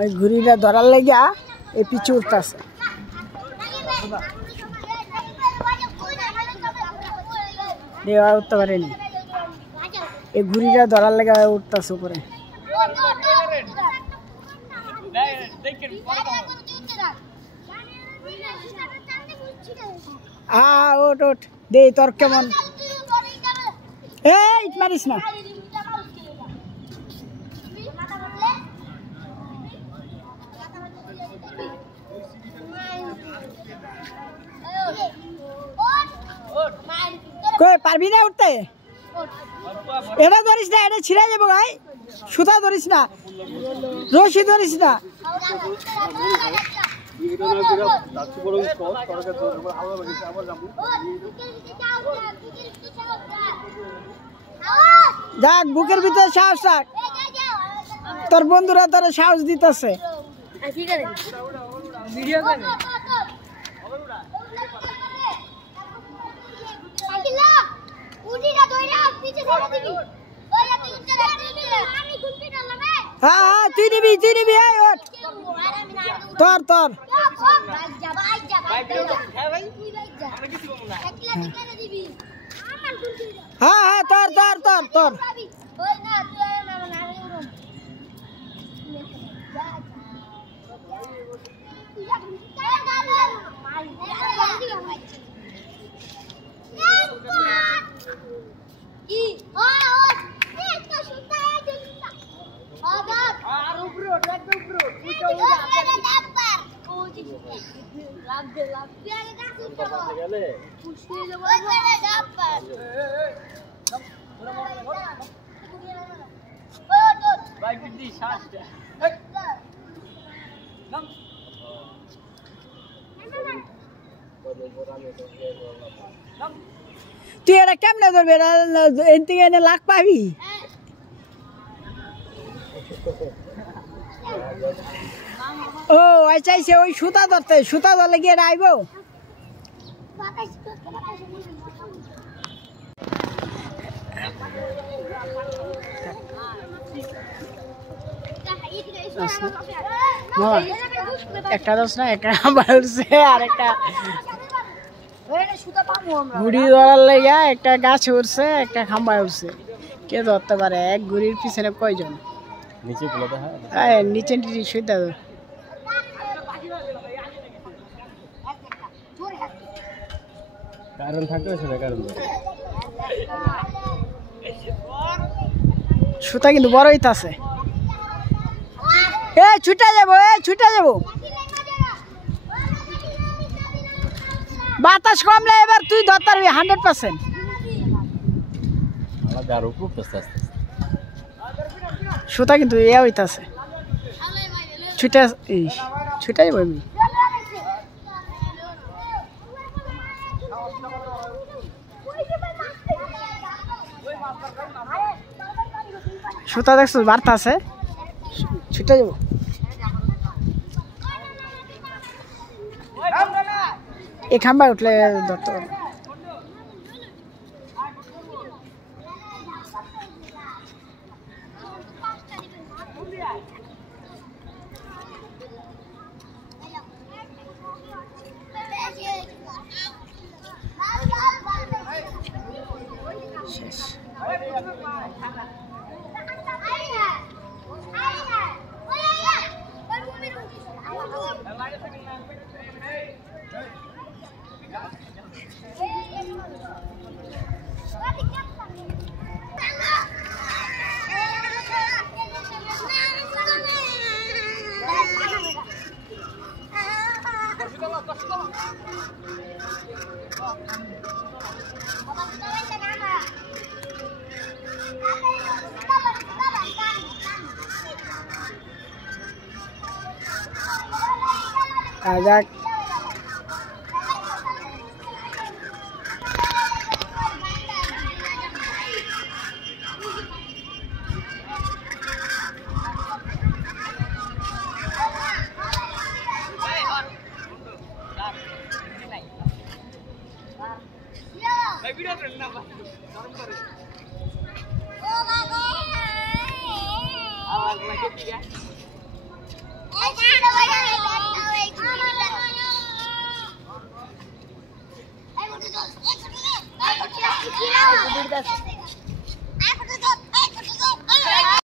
ওই ঘুড়িটা ধরার লেগা এই পিছু উঠতেছে। দেওয়া উঠতে পারেনি, এই ঘুড়িটা ধরার লেগা উঠতেছে উপরে। ওঠ ওঠ দে, তোর কেমন? এই মারিস না। কই পারবি না উঠতে? এটা ধরিস না, এটা ছিঁড়ে যাবো ভাই। সুতা ধরিস না, রশি ধরিস না। যাক, বুকের ভিতরে সাহস রাখ, তোর বন্ধুরা তোর সাহস দিতেছে। হ্যাঁ তুই নিবি, তুই নিবি। তোর তোর হ্যাঁ তোর তোর তোর তোর তুই এটা কেমনে ধরবি? এর থেকে এনে লাখ পাবি। ও চাইছে ওই সুতা ধরতে, সুতা ধরলে গিয়ে আইব। একটা দোষ না, একটা বাড়ছে আর একটা ঘুড়ি ধরার লেগে একটা গাছ উঠছে, একটা খাম্বায় উঠছে। কে ধরতে পারে? এক ঘুড়ির পিছনে কয়জন? নিচে সুইতা কারণ থাকবে, সুতা কিন্তু বড় হইতাছে। এ ছুটে যাবো, ছুটে যাবো। বাতাস কমলে এবার তুই ধরতে পারবি 100%। সুতা কিন্তু এ হইতাছে, ছুটে ছুটে যাবো আমি। সুতা দেখছো বার্তা আছে, ছুটে যাবো। এই খাম্বায় উঠলে ধরতে পারবো। শেষ। যাক, ছোট